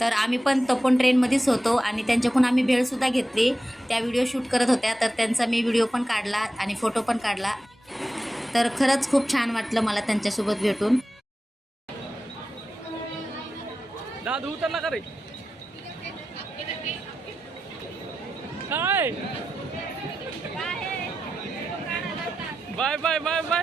तर आम्ही पण तपोन ट्रेनमध्येच होतो आणि त्यांच्याकडून आम्ही भेळसुद्धा घेतली. त्या व्हिडिओ शूट करत होत्या तर त्यांचा मी व्हिडिओ पण काढला आणि फोटो पण काढला. तर खरंच खूप छान वाटलं मला त्यांच्यासोबत भेटून. काय? Bye bye bye bye.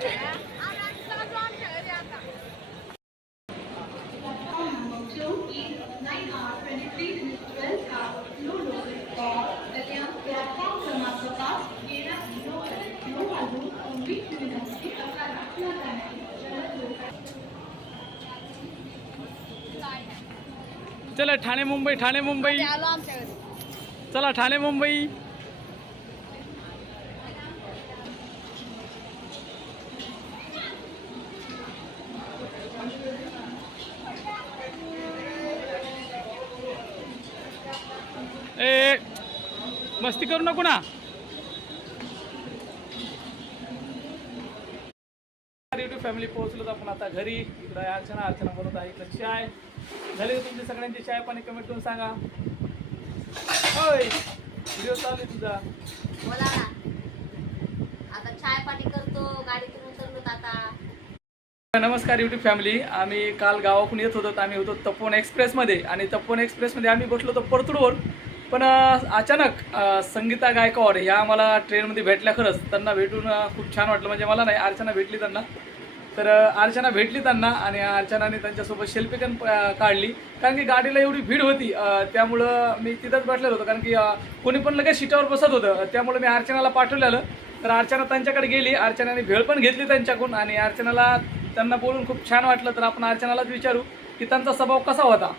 चला ठाणे मुंबई ठाणे मुंबई. चला ठाणे मुंबई. ए मस्ती करू नको ना युट्यूब फॅमिली पोहोचलो आपण आता घरी. इकडं आहे अर्चना अर्चना बनवत आहे इकडं चाय झाली तुमची सगळ्यांची चाय पाणी? कमेंट करून सांगा. होय व्हिडिओ चालू आहे तुझा. बोला ना. आता चाय पाणी करतो गाडीतून उतरलो आता. नमस्कार युट्यूब फॅमिली आम्ही काल गावाकडून येत होतो आम्ही होतो तपोन एक्सप्रेसमध्ये. आणि तपोन एक्सप्रेसमध्ये आम्ही बसलो होतो परतूरवर पण अचानक संगीता गायकवाड ह्या आम्हाला ट्रेनमध्ये भेटल्या खरंच. त्यांना भेटून खूप छान वाटलं. म्हणजे मला नाही अर्चना भेटली त्यांना. तर अर्चना भेटली त्यांना आणि अर्चनाने त्यांच्यासोबत सेल्फी पण काढली. कारण की गाडीला एवढी भीड होती त्यामुळं मी तिथंच बसलेलो होतो. कारण की कोणी पण लगेच सीटावर बसत होतं. त्यामुळे मी अर्चनाला पाठवलेलं. तर अर्चना त्यांच्याकडे गेली. अर्चनाने भेळ पण घेतली त्यांच्याकडून आणि अर्चनाला त्यांना बोलून खूप छान वाटलं. तर आपण अर्चनालाच विचारू की त्यांचा स्वभाव कसा होता?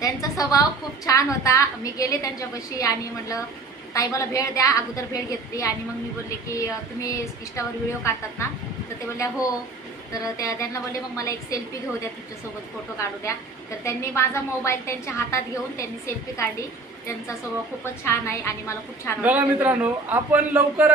त्यांचा स्वभाव खूप छान होता. मी गेले त्यांच्यापाशी आणि म्हटलं ताई मला भेळ द्या अगोदर भेळ घेतली आणि मग मी बोलले की तुम्ही इंस्टावर व्हिडिओ काढतात ना? तर ते बोलल्या हो. तर त्या त्यांना बोलले मग मला एक सेल्फी घेऊ द्या तुमच्यासोबत फोटो काढू द्या. तर त्यांनी माझा मोबाईल त्यांच्या हातात घेऊन त्यांनी सेल्फी काढली. त्यांचा स्वभाव खूपच छान आहे आणि मला खूप छान बघा. मित्रांनो आपण लवकर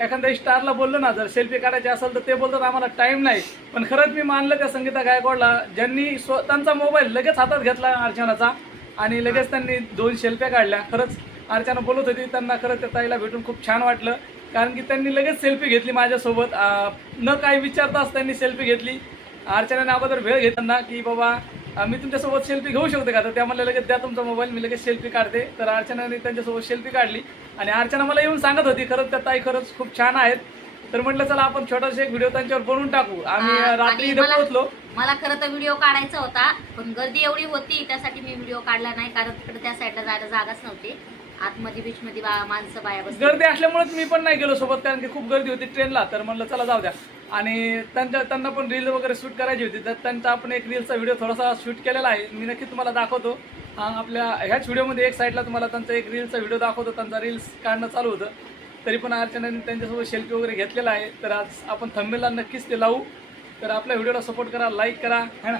एखाद्या स्टारला बोललो ना जर सेल्फी काढायची असेल तर ते बोलतात आम्हाला टाइम नाही. पण खरंच मी मानलं त्या संगीता गायकवाडला ज्यांनी स्व त्यांचा मोबाईल लगेच हातात घेतला अर्चनाचा आणि लगेच त्यांनी दोन सेल्फ्या काढल्या. खरंच अर्चना बोलत होती त्यांना खरंच त्या ताईला भेटून खूप छान वाटलं. कारण की त्यांनी लगेच सेल्फी घेतली माझ्यासोबत. न काही विचारताच त्यांनी सेल्फी घेतली. अर्चनाने अगोदर वेळ घेताना की बाबा मी तुमच्यासोबत सेल्फी घेऊ शकते का? तर त्या मला लगेच द्या तुमचा मोबाईल मी लगेच सेल्फी काढते. तर अर्चनाने त्यांच्यासोबत सेल्फी काढली. आणि अर्चना मला येऊन सांगत होती खरंच त्या ताई खरंच खूप छान आहेत. तर म्हटलं चला आपण छोटासा एक व्हिडिओ त्यांच्यावर बनवून टाकू. आम्ही रात्री इथे पोहोचलो. मला खरं तर व्हिडिओ काढायचा होता पण गर्दी एवढी होती त्यासाठी मी व्हिडिओ काढला नाही कारण तिकडे त्या साईडला जायला जागाच नव्हती. आतमध्ये बीचमध्ये बा- माणसं बाया बस गर्दी असल्यामुळेच मी पण नाही गेलो सोबत कारण की खूप गर्दी होती ट्रेनला तर म्हणलं चला जाऊ द्या. आणि त्यांच्या त्यांना पण रील वगैरे शूट करायची होती तर त्यांचा आपण एक रीलचा व्हिडिओ थोडासा शूट केलेला आहे. मी नक्की तुम्हाला दाखवतो. आपल्या ह्याच व्हिडिओमध्ये एक साईडला तुम्हाला त्यांचा एक रीलचा व्हिडिओ दाखवतो त्यांचा रील्स काढणं चालू होतं. तरी पण अर्चनाने त्यांच्यासोबत सेल्फी वगैरे घेतलेला आहे. तर आज आपण थंबेला नक्कीच ते लावू. तर आपल्या व्हिडिओला सपोर्ट करा लाईक करा है ना?